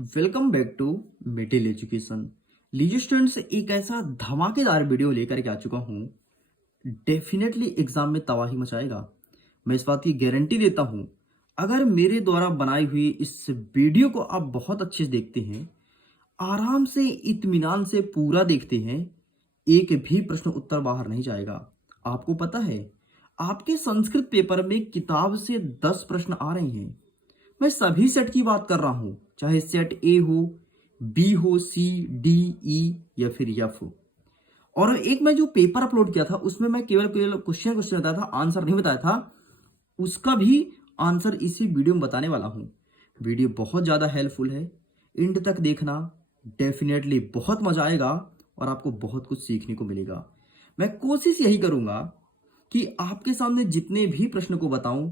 Welcome back to middle education. लीजिए students, एक ऐसा धमाकेदार वीडियो लेकर के आ चुका हूँ। डेफिनेटली एग्जाम में तबाही मचाएगा, मैं इस बात की गारंटी देता हूँ। अगर मेरे द्वारा बनाई हुई इस वीडियो को आप बहुत अच्छे से देखते हैं, आराम से इत्मीनान से पूरा देखते हैं, एक भी प्रश्न उत्तर बाहर नहीं जाएगा। आपको पता है, आपके संस्कृत पेपर में किताब से 10 प्रश्न आ रहे हैं। मैं सभी सेट की बात कर रहा हूं, चाहे सेट ए हो, बी हो, सी, डी, ई या फिर एफ हो। और एक मैं जो पेपर अपलोड किया था उसमें मैं केवल केवल क्वेश्चन क्वेश्चन बताया था, आंसर नहीं बताया था। उसका भी आंसर इसी वीडियो में बताने वाला हूं। वीडियो बहुत ज़्यादा हेल्पफुल है, एंड तक देखना। डेफिनेटली बहुत मजा आएगा और आपको बहुत कुछ सीखने को मिलेगा। मैं कोशिश यही करूंगा कि आपके सामने जितने भी प्रश्न को बताऊं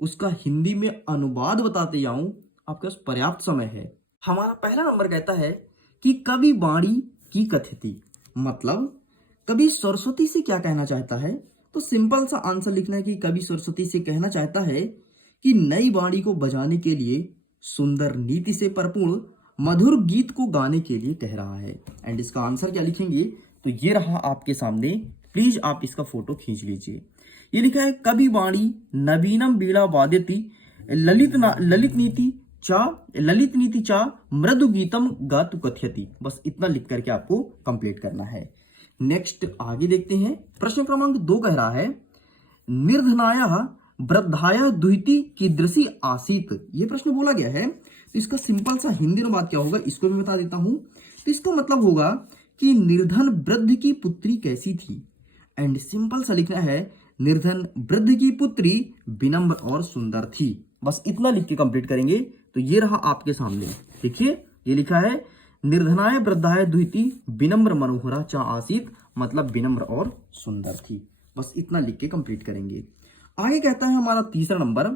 उसका हिंदी में अनुवाद बताते जाऊं। आपके पास पर्याप्त समय है। हमारा पहला नंबर कहता है कि कवि वाणी की कथिति, मतलब कवि सरस्वती से क्या कहना चाहता है। तो सिंपल सा आंसर लिखना है कि कवि सरस्वती से कहना चाहता है कि नई वाणी को बजाने के लिए, सुंदर नीति से परिपूर्ण मधुर गीत को गाने के लिए कह रहा है। एंड इसका आंसर क्या लिखेंगे, तो ये रहा आपके सामने। प्लीज आप इसका फोटो खींच लीजिए। ये लिखा है कवि वाणी नवीनम बीड़ा वाद्यति ललित नीति चा मृदु गीतम गातु कथयति। बस इतना लिख करके आपको कंप्लीट करना है। नेक्स्ट आगे देखते हैं। प्रश्न क्रमांक 2 कह रहा है निर्धनाया वृद्धाया दुहिति कीदृशी आसीत। ये प्रश्न बोला गया है, तो इसका सिंपल सा हिंदी अनुवाद क्या होगा इसको मैं बता देता हूं। तो इसका मतलब होगा कि निर्धन वृद्ध की पुत्री कैसी थी। एंड सिंपल सा लिखना है निर्धन वृद्ध की पुत्री विनम्र और सुंदर थी। बस इतना लिख के कंप्लीट करेंगे। तो ये रहा आपके सामने, देखिए ये लिखा है निर्धनाय वृद्धाय दुहिति विनम्र मनोहरा चा आसीत, मतलब विनम्र और सुंदर थी। बस इतना लिख के कंप्लीट करेंगे। आगे कहता है हमारा तीसरा नंबर,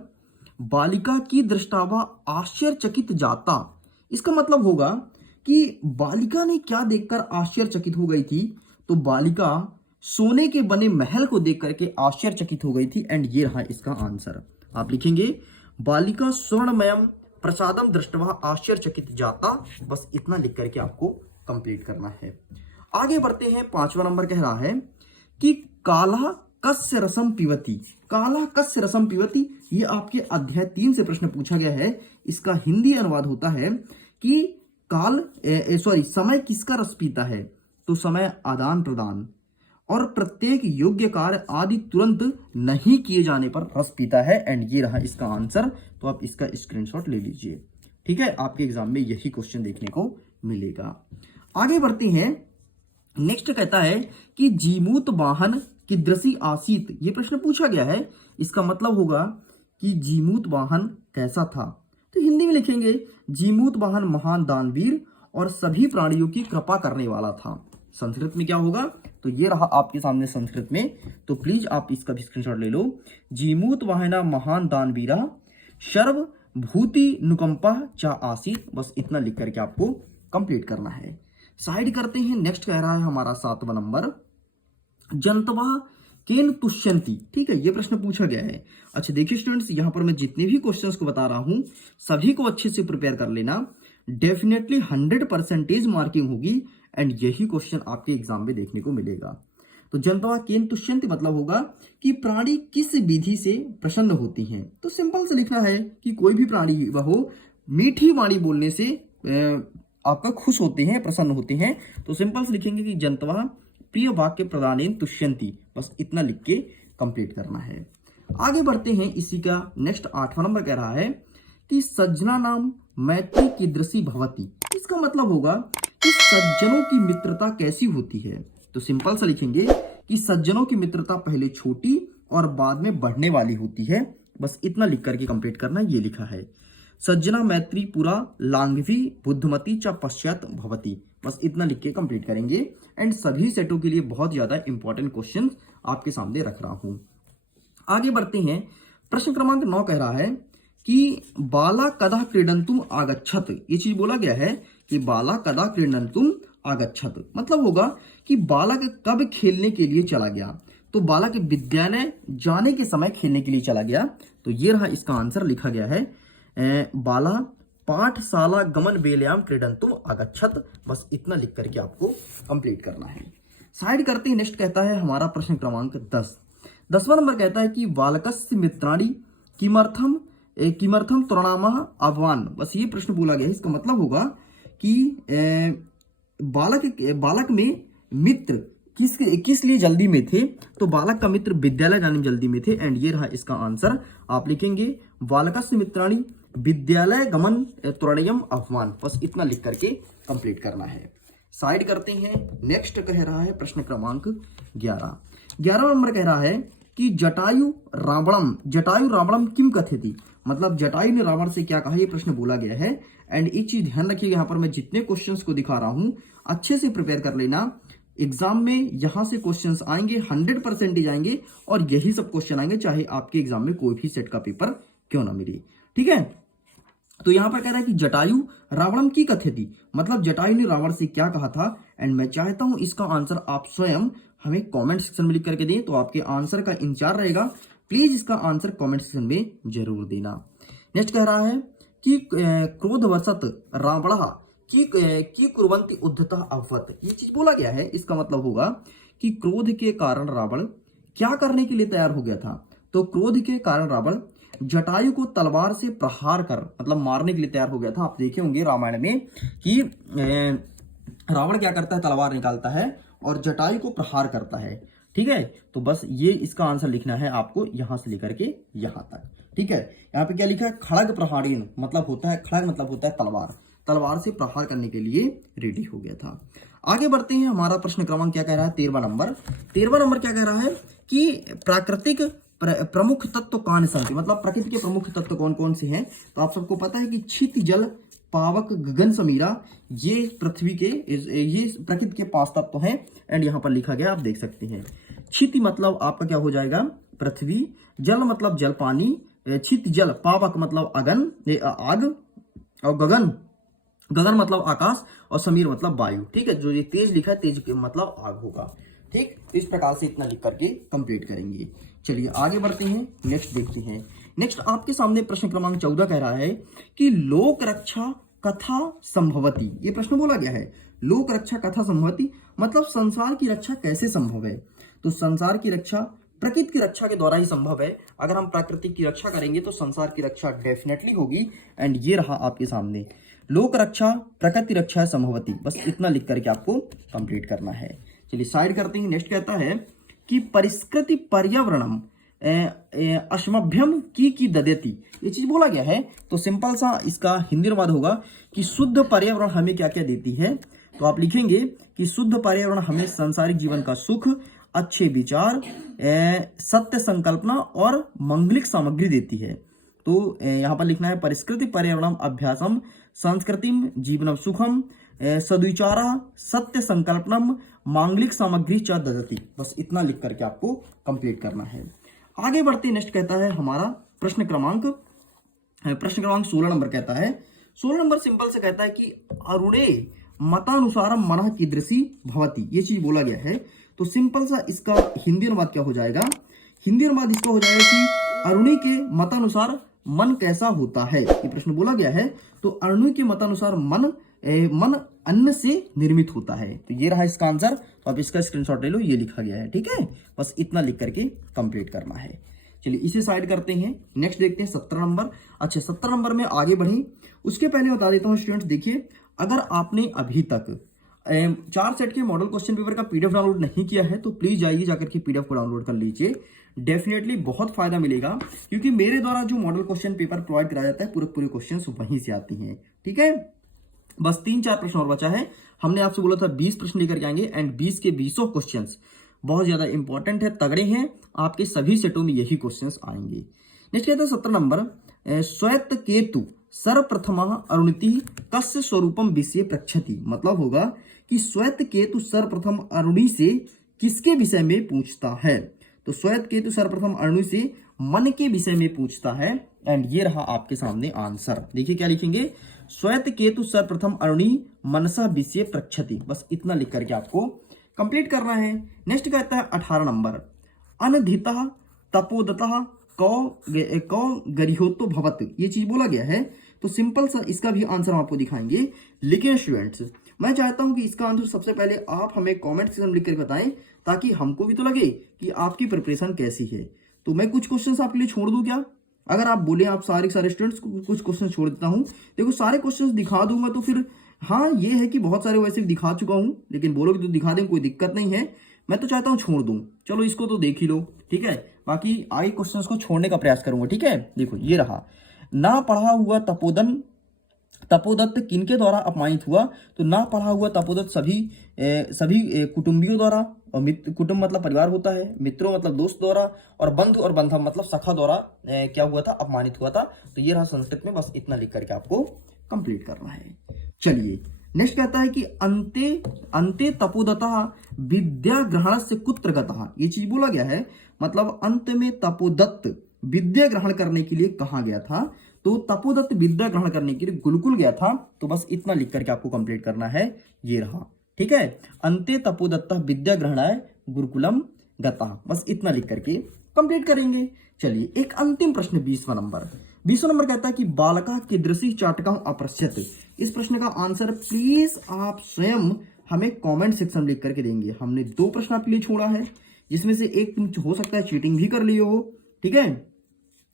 बालिका की दृष्टावा आश्चर्यचकित जाता। इसका मतलब होगा कि बालिका ने क्या देखकर आश्चर्यचकित हो गई थी। तो बालिका सोने के बने महल को देख करके आश्चर्यचकित हो गई थी। एंड ये रहा इसका आंसर। आप लिखेंगे बालिका स्वर्णमयम प्रसादम दृष्टवा आश्चर्यचकित जाता। बस इतना लिख करके आपको कंप्लीट करना है। आगे बढ़ते हैं। 5वां नंबर कह रहा है कि काला कस्य रसम पिबती। काला कस्य रसम पिबती, ये आपके अध्याय 3 से प्रश्न पूछा गया है। इसका हिंदी अनुवाद होता है कि समय किसका रस पीता है। तो समय आदान प्रदान और प्रत्येक योग्य कार्य आदि तुरंत नहीं किए जाने पर रस पीता है। एंड ये रहा इसका आंसर। तो आप इसका स्क्रीनशॉट ले लीजिए, ठीक है। आपके एग्जाम में यही क्वेश्चन देखने को मिलेगा। आगे बढ़ते हैं। नेक्स्ट कहता है कि जीमूत वाहन कीदृशी आसीत। ये प्रश्न पूछा गया है। इसका मतलब होगा कि जीमूत वाहन कैसा था। तो हिंदी में लिखेंगे जीमूत वाहन महान दानवीर और सभी प्राणियों की कृपा करने वाला था। संस्कृत में क्या होगा, तो ये रहा आपके सामने संस्कृत में। तो प्लीज आप इसका भी स्क्रीनशॉट ले लो। जीमूत वाहना महान दानवीरा सर्व भूति नुकंपा चा आसीत। बस इतना लिख करके आपको कंप्लीट करना है। साइड करते हैं। नेक्स्ट कह रहा है हमारा 7वां नंबर, जंतवा केन तुष्यंती। ठीक है, ये प्रश्न पूछा गया है। अच्छा देखिए स्टूडेंट्स, यहाँ पर मैं जितने भी क्वेश्चंस को बता रहा हूं सभी को अच्छे से प्रिपेयर कर लेना। डेफिनेटली 100% मार्किंग होगी। एंड यही क्वेश्चन आपके एग्जाम में देखने को मिलेगा। तो जंतवा केन तुष्यंती मतलब होगा कि प्राणी किस विधि से प्रसन्न होती हैं। तो सिंपल से लिखना है कि कोई भी प्राणी वह हो मीठी वाणी बोलने से आपका खुश होते हैं, प्रसन्न होते हैं। तो सिंपल से लिखेंगे कि जंतवा प्रिय वाक्य प्रदानेन तुष्यंती। बस इतना लिख के कंप्लीट करना है। आगे बढ़ते हैं। इसी का नेक्स्ट 8वां नंबर कह रहा है कि सज्जना नाम मैत्री कीदृशी भवती। इसका मतलब होगा कि सज्जनों की मित्रता कैसी होती है। तो सिंपल सा लिखेंगे कि सज्जनों की मित्रता पहले छोटी और बाद में बढ़ने वाली होती है। बस इतना लिख करके कंप्लीट करना। ये लिखा है सज्जना मैत्री पुरा लांघवी बुद्धिमती च पश्चात भवती। बस इतना लिख के कंप्लीट करेंगे। एंड सभी सेटों के लिए बहुत ज्यादा इंपॉर्टेंट क्वेश्चन आपके सामने रख रहा हूं। आगे बढ़ते हैं। प्रश्न क्रमांक 9 कह रहा है कि बाला कदा क्रीडंतुम आगच्छत। ये चीज बोला गया है कि बाला कदा क्रीडंतुम आगच्छत, मतलब होगा कि बालक कब खेलने के लिए चला गया। तो बालक विद्यालय जाने के समय खेलने के लिए चला गया। तो ये रहा इसका आंसर। लिखा गया है बाला पाठशाला गमन वेलयाम क्रीडंतुम आगच्छत। बस इतना लिख करके आपको कंप्लीट करना है। साइड करते हैं। नेक्स्ट कहता है हमारा प्रश्न क्रमांक 10। 10वां नंबर कहता है कि बालकस्य मित्राणि किमर्थम किमर्थम तृणामः आह्वान। बस ये प्रश्न बोला गया है। इसका मतलब होगा कि बालक में मित्र किस लिए जल्दी में थे। तो बालक का मित्र विद्यालय जाने में जल्दी में थे। एंड ये रहा इसका आंसर। आप लिखेंगे बालकस्य मित्राणि विद्यालय गमन त्वरणीयम आह्वान। बस इतना लिख करके कंप्लीट करना है। साइड करते हैं। नेक्स्ट कह रहा है प्रश्न क्रमांक 11। 11वां नंबर कह रहा है कि जटायु रावणम किम कथयति। मतलब जटायु ने रावण से क्या कहा, ये प्रश्न बोला गया है। एंड एक चीज ध्यान रखिएगा, यहाँ पर मैं जितने क्वेश्चंस को दिखा रहा हूं अच्छे से प्रिपेयर कर लेना। एग्जाम में यहां से क्वेश्चंस आएंगे 100% आएंगे और यही सब क्वेश्चन आएंगे चाहे आपके एग्जाम में कोई भी सेट का पेपर क्यों ना मिले। ठीक है, तो यहां पर कह रहा है कि जटायु रावणम की कथयति, मतलब जटायु ने रावण से क्या कहा था। एंड मैं चाहता हूं इसका आंसर आप स्वयं हमें कमेंट सेक्शन में लिख करके दें, तो आपके आंसर का इंतजार रहेगा। प्लीज इसका आंसर कमेंट सेक्शन में जरूर देना। नेक्स्ट कह रहा है कि क्रोधवशत रावणः की कुर्वन्ति उद्धतः अभवत्। ये चीज बोला गया है। इसका मतलब होगा कि क्रोध के कारण रावण क्या करने के लिए तैयार हो गया था। तो क्रोध के कारण रावण जटायु को तलवार से प्रहार कर मतलब मारने के लिए तैयार हो गया था। आप देखे होंगे रामायण में कि रावण क्या करता है, तलवार निकालता है और जटायु को प्रहार करता है। ठीक है, तो बस ये इसका आंसर लिखना है आपको यहां से लेकर के यहां तक। ठीक है, यहाँ पे क्या लिखा है, खड़ग प्रहारीन मतलब होता है, खड़ग मतलब होता है तलवार, तलवार से प्रहार करने के लिए रेडी हो गया था। आगे बढ़ते हैं। हमारा प्रश्न क्रमांक क्या कह रहा है, 13वां नंबर। 13वां नंबर क्या कह रहा है कि प्राकृतिक प्रमुख तत्व कौन से, मतलब प्रकृति के प्रमुख तत्व कौन कौन से हैं। तो आप सबको पता है कि क्षिति, जल, पावक, गगन, समीरा, ये पृथ्वी के ये प्रकृति के 5 तत्व हैं। एंड यहाँ पर लिखा गया आप देख सकते हैं। क्षिति मतलब आपका क्या हो जाएगा, पृथ्वी। जल मतलब जल, पानी। क्षिति जल, पावक मतलब अगन आग, और गगन मतलब आकाश, और समीर मतलब वायु। ठीक है, जो ये तेज लिखा है तेज मतलब आग होगा। ठीक, तो इस प्रकार से इतना लिख करके कंप्लीट करेंगे। चलिए आगे बढ़ते हैं। नेक्स्ट देखते हैं। नेक्स्ट आपके सामने प्रश्न क्रमांक 14 कह रहा है कि लोक रक्षा कथा संभवती। ये प्रश्न बोला गया है, लोक रक्षा कथा संभवती मतलब संसार की रक्षा कैसे संभव है। तो संसार की रक्षा प्रकृति की रक्षा के द्वारा ही संभव है। अगर हम प्राकृतिक की रक्षा करेंगे तो संसार की रक्षा डेफिनेटली होगी। एंड ये रहा आपके सामने, लोक रक्षा प्रकृति रक्षा संभवती। बस इतना लिख करके आपको कंप्लीट करना है। चलिए साइड करते हैं। नेक्स्ट कहता है कि परिष्कृति पर्यावरणम अश्मभ्यम की ददेति। ये चीज बोला गया है। तो सिंपल सा इसका हिंदी अनुवाद होगा कि शुद्ध पर्यावरण हमें क्या क्या देती है। तो आप लिखेंगे कि शुद्ध पर्यावरण हमें सांसारिक जीवन का सुख, अच्छे विचार, सत्य संकल्पना और मंगलिक सामग्री देती है। तो यहाँ पर लिखना है परिष्कृति पर्यावरणम अभ्यासम संस्कृतिम जीवनम सुखम सद्विचारा सत्य संकल्पनम मांगलिक सामग्री च ददति। बस इतना लिख करके आपको कंप्लीट करना है। आगे बढ़ते नेक्स्ट कहता है हमारा प्रश्न क्रमांक 16 नंबर कहता है। 16 नंबर सिंपल से कहता है कि अरुणे मतानुसारम मनः कीदृशी भवति। ये चीज बोला गया है। तो सिंपल सा इसका हिंदी अनुवाद क्या हो जाएगा, हिंदी अनुवाद इसका हो जाएगा कि अरुणी के मतानुसार मन कैसा होता है। ये प्रश्न बोला गया है। तो अरुणी के मतानुसार मन अन्न से निर्मित होता है। तो ये रहा इसका आंसर। तो आप इसका स्क्रीनशॉट ले लो, ये लिखा गया है। ठीक है, बस इतना लिख करके कंप्लीट करना है। चलिए इसे साइड करते हैं। नेक्स्ट देखते हैं 17 नंबर। अच्छा 17 नंबर में आगे बढ़े उसके पहले बता देता हूँ स्टूडेंट्स, देखिए अगर आपने अभी तक 4 सेट के मॉडल क्वेश्चन पेपर का पीडीएफ डाउनलोड नहीं किया है तो प्लीज जाइए जाकर के पीडीएफ को डाउनलोड कर लीजिए। डेफिनेटली बहुत फायदा मिलेगा, क्योंकि मेरे द्वारा जो मॉडल क्वेश्चन पेपर प्रोवाइड कराया जाता है पूरे क्वेश्चन वहीं से आते हैं। ठीक है, बस 3-4 प्रश्न और बचा है। हमने आपसे बोला था 20 प्रश्न लेकर के आएंगे। एंड 20 के 20 क्वेश्चंस बहुत ज्यादा इंपॉर्टेंट है, तगड़े हैं। आपके सभी सेटों में यही क्वेश्चंस आएंगे। नेक्स्ट कहता है 17 नंबर, श्वेत केतु सर्वप्रथम अरुणिति कस्य स्वरूपम विषय प्रक्षति। मतलब होगा कि श्वेत केतु सर्वप्रथम अरुणि से किसके विषय में पूछता है। तो श्वेत केतु सर्वप्रथम अरुणि से मन के विषय में पूछता है। एंड ये रहा आपके सामने आंसर। देखिए क्या लिखेंगे, श्वेत केतु सर्वप्रथम अरुणि मनसा विषय प्रक्षति। बस इतना लिख करके आपको कंप्लीट करना है। नेक्स्ट कहता है 18 नंबर, अनधितः तपोदतः कौ गरिहोतो भवत। ये चीज बोला गया है। तो सिंपल सा इसका भी आंसर हम आपको दिखाएंगे। लेकिन स्टूडेंट्स, मैं चाहता हूं कि इसका आंसर सबसे पहले आप हमें कमेंट सेक्शन में लिख कर बताएं, ताकि हमको भी तो लगे कि आपकी प्रिपरेशन कैसी है। तो मैं कुछ क्वेश्चंस आपके लिए छोड़ दूं क्या? अगर आप बोले आप सारे स्टूडेंट्स को कुछ क्वेश्चन छोड़ देता हूं, देखो सारे क्वेश्चंस दिखा दूंगा तो फिर हाँ ये है कि बहुत सारे वैसे दिखा चुका हूं, लेकिन बोलोगे तो दिखा दें, कोई दिक्कत नहीं है। मैं तो चाहता हूं छोड़ दूं, चलो इसको तो देख ही लो, ठीक है। बाकी आगे क्वेश्चंस को छोड़ने का प्रयास करूंगा, ठीक है। देखो ये रहा, ना पढ़ा हुआ तपोदत्त किनके द्वारा अपमानित हुआ? तो ना पढ़ा हुआ तपोदत्त सभी कुटुंबियों द्वारा, और कुटुंब मतलब परिवार होता है, मित्रों मतलब दोस्त द्वारा, और बंधु और बंधव मतलब सखा द्वारा क्या हुआ था? अपमानित हुआ था। तो ये रहा संस्कृत में, बस इतना लिख करके आपको कंप्लीट करना है। चलिए नेक्स्ट कहता है कि अंते तपोदत्तः विद्या ग्रहण से कुत्र गतः, ये चीज बोला गया है, मतलब अंत में तपोदत्त विद्या ग्रहण करने के लिए कहाँ गया था? तो तपोदत्त विद्या ग्रहण करने के लिए गुरुकुल गया था। तो बस इतना लिख करके आपको कंप्लीट करना है, ये रहा, ठीक है। अंते तपोदत्तः विद्या ग्रहणाय गुरुकुलम गतः, बस इतना लिख करके कंप्लीट करेंगे। चलिए एक अंतिम प्रश्न 20वां नंबर कहता है कि बालका कीदृशी चाटकाम अपृच्छत। इस प्रश्न का आंसर प्लीज आप स्वयं हमें कमेंट सेक्शन में लिख करके देंगे। हमने 2 प्रश्न आपके लिए छोड़ा है, जिसमें से एक तुम हो सकता है चीटिंग भी कर लिए हो, ठीक है,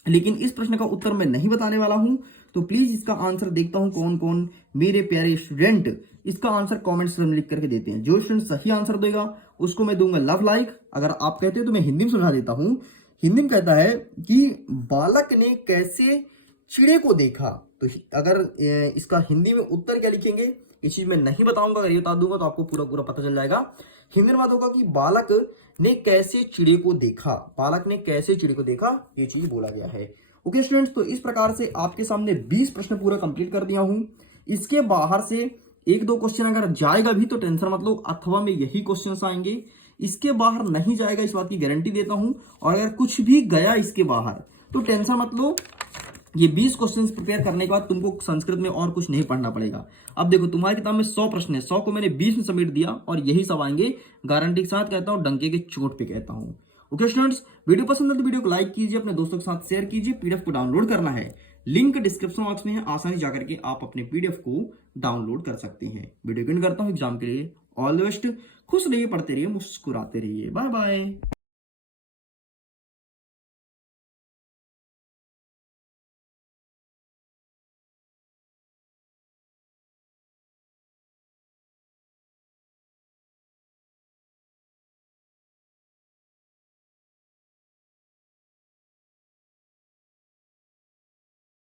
लेकिन इस प्रश्न का उत्तर मैं नहीं बताने वाला हूं। तो प्लीज इसका आंसर देखता हूं कौन कौन मेरे प्यारे स्टूडेंट इसका आंसर कमेंट्स में लिख करके देते हैं। जो स्टूडेंट सही आंसर देगा उसको मैं दूंगा लव लाइक। अगर आप कहते हो तो मैं हिंदी में समझा देता हूं। हिंदी में कहता है कि बालक ने कैसे चिड़े को देखा। तो अगर इसका हिंदी में उत्तर क्या लिखेंगे, ये चीज मैं नहीं बताऊंगा। अगर ये बता दूंगा तो आपको पूरा पूरा पता चल जाएगा। हिंदी में बात होगा कि बालक ने कैसे चिड़े को देखा, बालक ने कैसे चिड़े को देखा, ये चीज बोला गया है। ओके स्टूडेंट्स, तो इस प्रकार से आपके सामने 20 प्रश्न पूरा कंप्लीट कर दिया हूं। इसके बाहर से 1-2 क्वेश्चन अगर जाएगा भी तो टेंशन मत लो, अथवा में यही क्वेश्चन आएंगे। इसके बाहर नहीं जाएगा, इस बात की गारंटी देता हूं। और अगर कुछ भी गया इसके बाहर तो टेंशन मत लो, ये 20 क्वेश्चंस प्रिपेयर करने के बाद तुमको संस्कृत में और कुछ नहीं पढ़ना पड़ेगा। अब देखो तुम्हारी किताब में 100 प्रश्न है, 100 को मैंने 20 में समेट दिया और यही सब आएंगे, गारंटी के साथ कहता हूं, डंके के चोट पे कहता हूं। ओके स्टूडेंट्स, वीडियो पसंद है तो वीडियो को लाइक कीजिए, अपने दोस्तों के साथ शेयर कीजिए। पीडीएफ को डाउनलोड करना है, लिंक डिस्क्रिप्शन बॉक्स में है, आसानी जाकर के आप अपने पीडीएफ को डाउनलोड कर सकते हैं। वीडियो को एंड करता हूं एग्जाम के लिए। ऑल द बेस्ट, खुश रहिए, पढ़ते रहिए, मुस्कुराते रहिए। Bye bye.